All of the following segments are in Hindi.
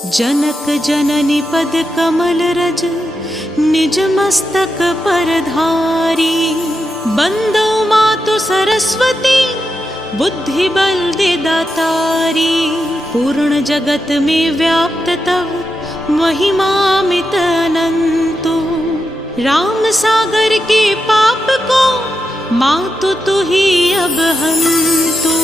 जनक जननी पद कमल रज निज मस्तक पर धारी। बंदो मातु सरस्वती बुद्धि बल दे दातारी। पूर्ण जगत में व्याप्त तव महिमामित अनंतो। राम सागर के पाप को मातु तू ही अब हंतु।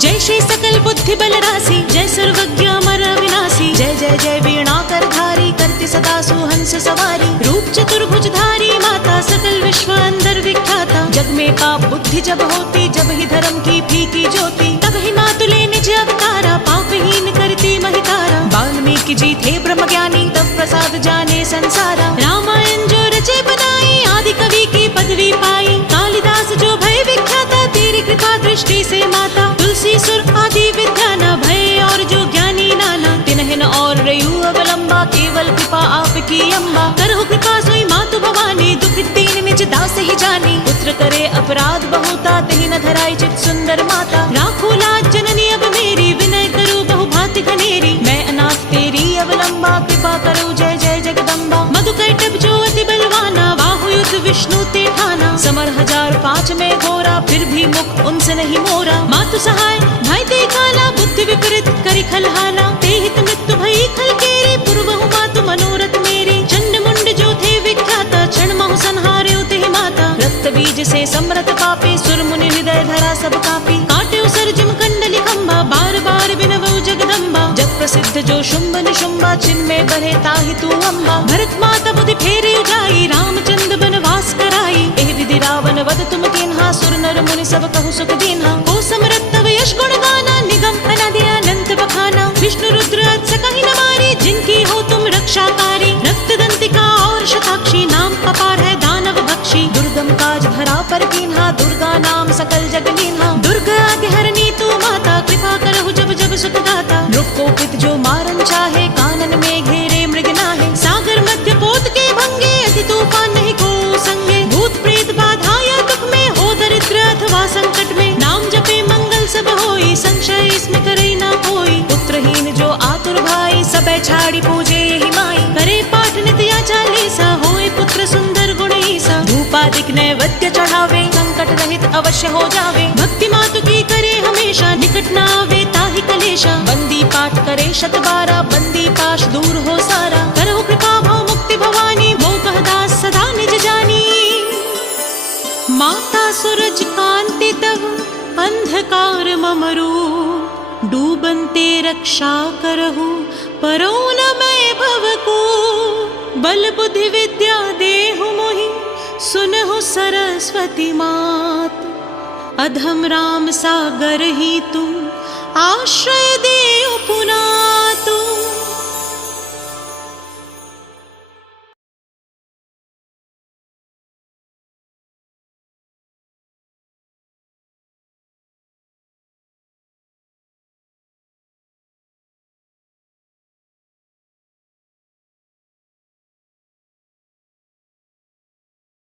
जय श्री सकल बुद्धि बल राशि, जय सर्वज्ञ अमर अविनाशी। जय जय जय वीणाकर धारी, करती सदा सुहंस सवारी। रूप चतुर्भुज धारी माता, सकल विश्व अंदर विख्याता। जग में पाप बुद्धि जब होती, जब ही धर्म की फीकी ज्योति। तब ही मातुले निज अवतारा, पापहीन करती महितारा। वाल्मीकि जी थे ब्रह्म ज्ञानी, तब प्रसाद जाने संसारा। रामायण जो रचे बनाई, आदि कवि की पदवी पाई। कालिदास जो भय विख्याता, तेरी कृपा दृष्टि से माता। तुलसी सुर आदि विद्या न भय, और जो ज्ञानी नाना। तिन्हिन और रयु अवलंबा, केवल कृपा आपकी अम्बा। करहु कृपा सोई मातु भवानी, दुख दीन निज दास ही जानी। पुत्र करे अपराध बहुता, तेहि न धराई चित सुंदर माता। राखो लाज जननी अब मेरी, विनय करूं बहु भांति घनेरी। मैं अनाथ तेरी अवलंबा, कृपा करो जय जय जगदम्बा। मधुकैटभ जो अति बलवाना, बाहु युद्ध विष्णु ते ठाना। समर 1005 में घोरा, फिर भी मुख उनसे नहीं मोरा। मातु सहाय भय देखला, बुद्धि विपरीत करी खलहाला। ते हित मृत्यु भई खल केरी, पूर्वहु मातु मनोरथ मेरी। चंड मुंड जो थे विख्याता, क्षण महु संहारे उते माता। रक्त बीज से समरथ पापे, सुर मुनि हृदय धरा सब कापी। काटे उसर जिम कंडली खंबा, बार बार बिनवऊ जगदम्बा। जग प्रसिद्ध जो शुंभ निशुंबा, जिनमें बहे ताहि तू अम्बा। भरत माता बुद्धि फेरे उजाई, रामचंद्र बनवास कराई। एह विधि रावण वध तुम कीन्हा, सुर नर मुनि सब कहु सुख दीन्हा। को समरथ तव यश गुण गाना, निगम अनादि अनंत बखाना। विष्णु रुद्र अत सकहि न मारी, जिनकी हो तुम रक्षाकारी। रक्त दंतिका और शताक्षी, नाम अपार है दानव भक्षी। दुर्गम काज धरा पर कीन्हा, दुर्गा नाम सकल जग लीन्हा। दुर्गा आदि हरनी तू माता, कृपा करहु जब जब सुख दाता। नृप को पित जो मारन चाहे, कानन में घेरे मृग नाहे। सागर मध्य पोत के भंगे, अति तूफान नहीं को संगे। भूत प्रेत बाधा या दुख में, हो दरिद्र अथवा संकट में। नाम जपे मंगल सब होई, संशय इसमें करे ना कोई। पुत्रहीन जो आतुर भाई, सबे छाड़ी पूजे यही माई। करे पाठ नित्य चालीसा, होए पुत्र सुंदर गुण ईसा। धूपादिक नैवेद्य चढ़ावे, संकट रहित अवश्य हो जावे। भक्ति मातु की करे हमेशा, निकट ना आवे ताहि कलेशा। बंदी पाठ करे शत बारा, बंदी पाश दूर हो सारा। करहु कृपा भव मुक्ति भवानी, मोह दास सदा निज जानी। माता सूरज कांति तव अंधकार मम रूप। डूबन्ते रक्षा करहु, परो न मैं भव को। बल बुद्धि विद्या देहु मोहि, सुनहु सरस्वती मात। अधम राम सागर ही तुम, आश्रय देहु पुनातु।